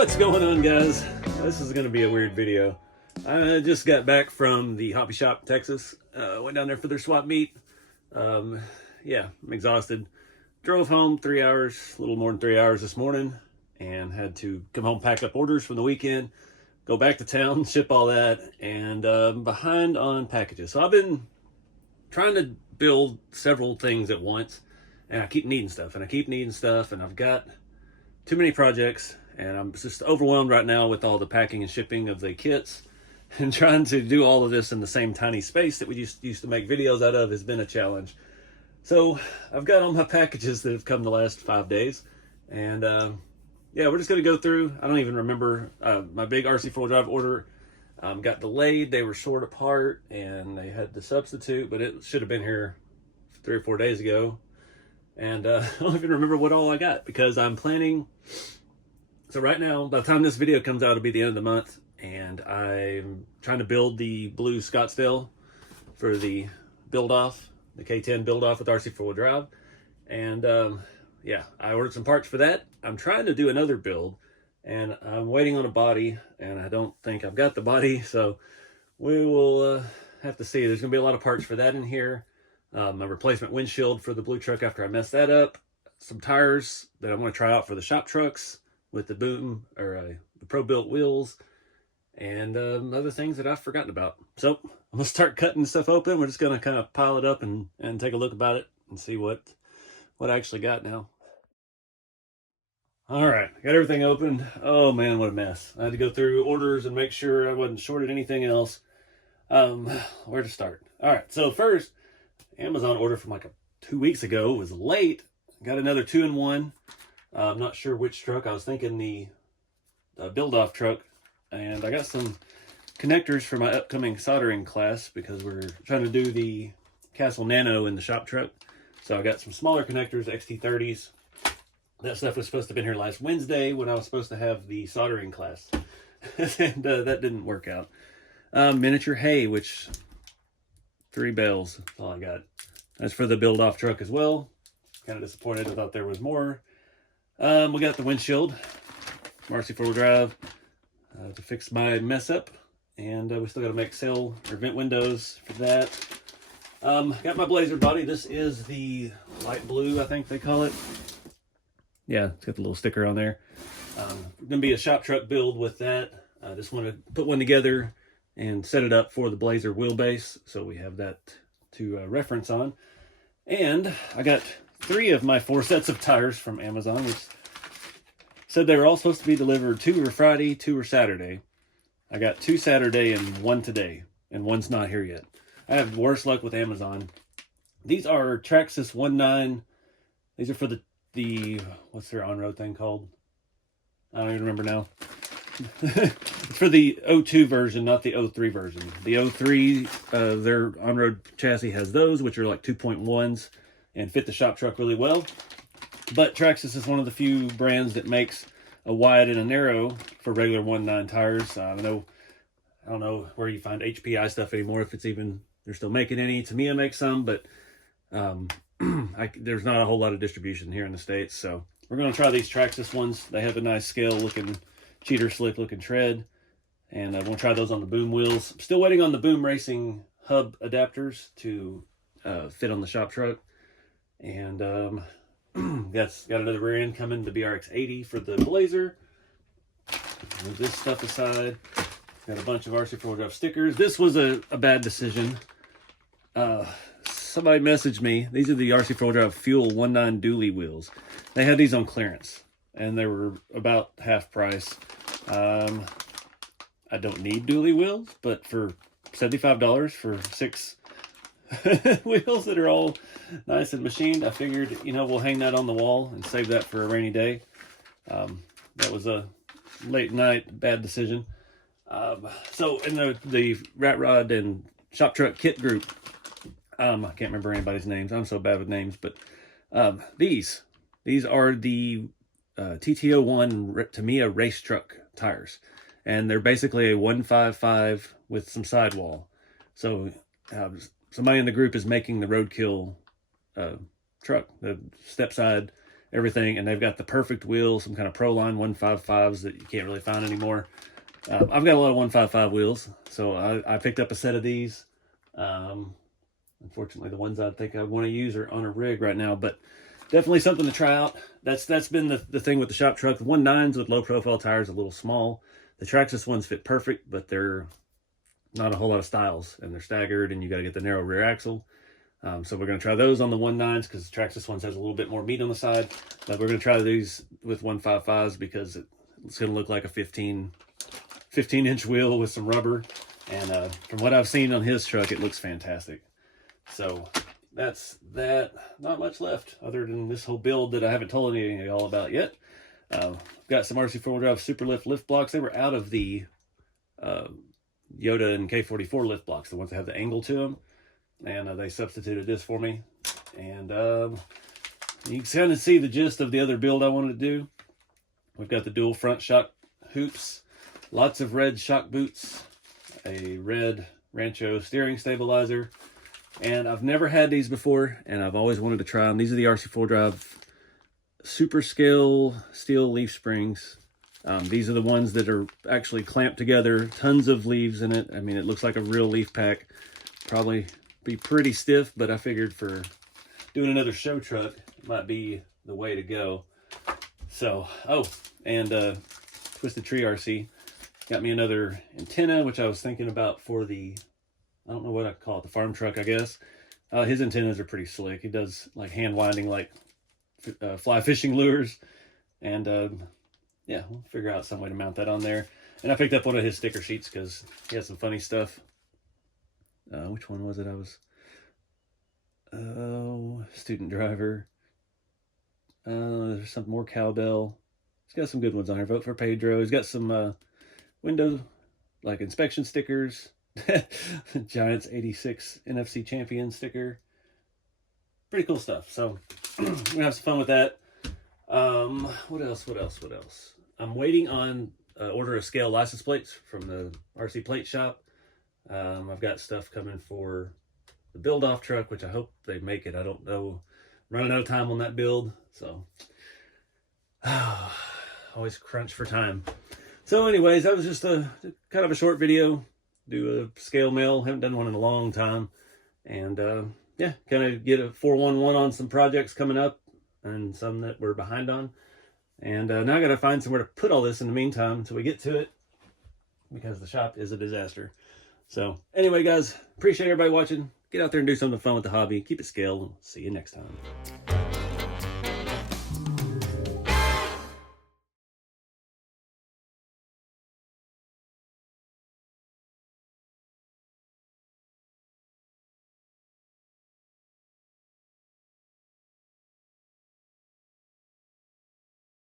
What's going on, guys? This is going to be a weird video. I just got back from the hobby shop in Texas. Went down there for their swap meet. Yeah, I'm exhausted. Drove home 3 hours, a little more than 3 hours this morning, and had to come home, pack up orders from the weekend, go back to town, ship all that, and behind on packages. So I've been trying to build several things at once, and I keep needing stuff, and I've got too many projects, and I'm just overwhelmed right now with all the packing and shipping of the kits, and trying to do all of this in the same tiny space that we used to make videos out of has been a challenge. So I've got all my packages that have come the last 5 days, and yeah, we're just going to go through. I don't even remember my big RC four-wheel drive order got delayed. They were short apart, and they had to substitute, but it should have been here 3 or 4 days ago. And I don't even remember what all I got, because I'm planning. So right now, by the time this video comes out, it'll be the end of the month, and I'm trying to build the blue Scottsdale for the build-off, the K10 build-off with RC four-wheel drive. And yeah, I ordered some parts for that. I'm trying to do another build, and I'm waiting on a body, and I don't think I've got the body, so we will have to see. There's going to be a lot of parts for that in here. A replacement windshield for the blue truck after I messed that up. Some tires that I want to try out for the shop trucks with the boom or the pro-built wheels, and other things that I've forgotten about. So I'm gonna start cutting stuff open. We're just gonna kind of pile it up and take a look about it and see what I actually got now. All right, got everything opened. Oh man, what a mess. I had to go through orders and make sure I wasn't shorted anything else. Where to start? All right, so first, Amazon order from like 2 weeks ago was late. Got another 2-in-1. I'm not sure which truck. I was thinking the build-off truck. And I got some connectors for my upcoming soldering class, because we're trying to do the Castle Nano in the shop truck. So I got some smaller connectors, XT30s. That stuff was supposed to have been here last Wednesday when I was supposed to have the soldering class. And that didn't work out. Miniature hay, which 3 bales, that's all I got. That's for the build-off truck as well. Kind of disappointed. I thought there was more. We got the windshield, RC four-wheel drive, to fix my mess up. And we still got to make sail or vent windows for that. Got my Blazer body. This is the light blue, I think they call it. Yeah, it's got the little sticker on there. Going to be a shop truck build with that. I just want to put one together and set it up for the Blazer wheelbase, so we have that to reference on. And I got 3 of my 4 sets of tires from Amazon, which said they were all supposed to be delivered. 2 were Friday, 2 were Saturday. I got 2 Saturday and 1 today, and 1's not here yet. I have worse luck with Amazon. These are Traxxas 19. These are for the what's their on-road thing called? I don't even remember now. It's for the 02 version, not the 03 version. The 03, their on-road chassis has those, which are like 2.1s and fit the shop truck really well. But Traxxas is one of the few brands that makes a wide and a narrow for regular 19 tires. I don't know where you find HPI stuff anymore, if it's even, they're still making any. Tamiya makes some, but there's not a whole lot of distribution here in the States. So we're going to try these Traxxas ones. They have a nice scale looking, cheater slick looking tread, and we'll try those on the boom wheels. I'm still waiting on the boom racing hub adapters to fit on the shop truck. And that's got another rear end coming, the BRX80 for the Blazer. Move this stuff aside. Got a bunch of RC four-wheel drive stickers. This was a bad decision. Somebody messaged me. These are the RC four-wheel drive Fuel 19 dually wheels. They had these on clearance, and they were about half price. I don't need dually wheels, but for $75 for 6 wheels that are all nice and machined, I figured, we'll hang that on the wall and save that for a rainy day. That was a late night bad decision. So in the Rat Rod and Shop Truck Kit group, I can't remember anybody's names. I'm so bad with names, but these are the TT01 Tamiya race truck tires, and they're basically a 155 with some sidewall. So somebody in the group is making the roadkill truck, the step side everything. And they've got the perfect wheels, some kind of Proline 155s that you can't really find anymore. I've got a lot of 155 wheels, so I picked up a set of these. Unfortunately, the ones I think I want to use are on a rig right now, but definitely something to try out. That's been the thing with the shop truck. The 1.9s with low profile tires are a little small. The Traxxas ones fit perfect, but they're not a whole lot of styles, and they're staggered, and you got to get the narrow rear axle. So we're going to try those on the 1.9s because the Traxxas ones has a little bit more meat on the side. But we're going to try these with 1.55s because it's going to look like a 15-inch wheel with some rubber. And from what I've seen on his truck, it looks fantastic. So that's that. Not much left other than this whole build that I haven't told any of y'all about yet. Got some RC 4-wheel drive Superlift lift blocks. They were out of the Yoda and K44 lift blocks, the ones that have the angle to them. And they substituted this for me. And you can kind of see the gist of the other build I wanted to do. We've got the dual front shock hoops, lots of red shock boots, a red Rancho steering stabilizer. And I've never had these before, and I've always wanted to try them. These are the RC4 Drive Super Scale steel leaf springs. These are the ones that are actually clamped together. Tons of leaves in it. I mean, it looks like a real leaf pack. Probably be pretty stiff, but I figured for doing another show truck, it might be the way to go. So, and Twisted Tree RC got me another antenna, which I was thinking about for the, I don't know what I call it, the farm truck, I guess. His antennas are pretty slick. He does like hand winding, like fly fishing lures. And yeah, we'll figure out some way to mount that on there. And I picked up one of his sticker sheets because he has some funny stuff. Which one was it? Student driver. There's some more cowbell. He's got some good ones on here. Vote for Pedro. He's got some window, like inspection stickers. Giants 86 NFC champion sticker. Pretty cool stuff. So we're gonna have some fun with that. What else? I'm waiting on order of scale license plates from the RC plate shop. I've got stuff coming for the build off truck, which I hope they make it. I don't know. I'm running out of time on that build, so always crunch for time. So anyways, that was just a kind of a short video. Do a scale mill. Haven't done one in a long time. And yeah, kind of get a 411 on some projects coming up and some that we're behind on. And now I got to find somewhere to put all this in the meantime until we get to it, because the shop is a disaster. So anyway, guys, appreciate everybody watching. Get out there and do something fun with the hobby. Keep it scaled. See you next time.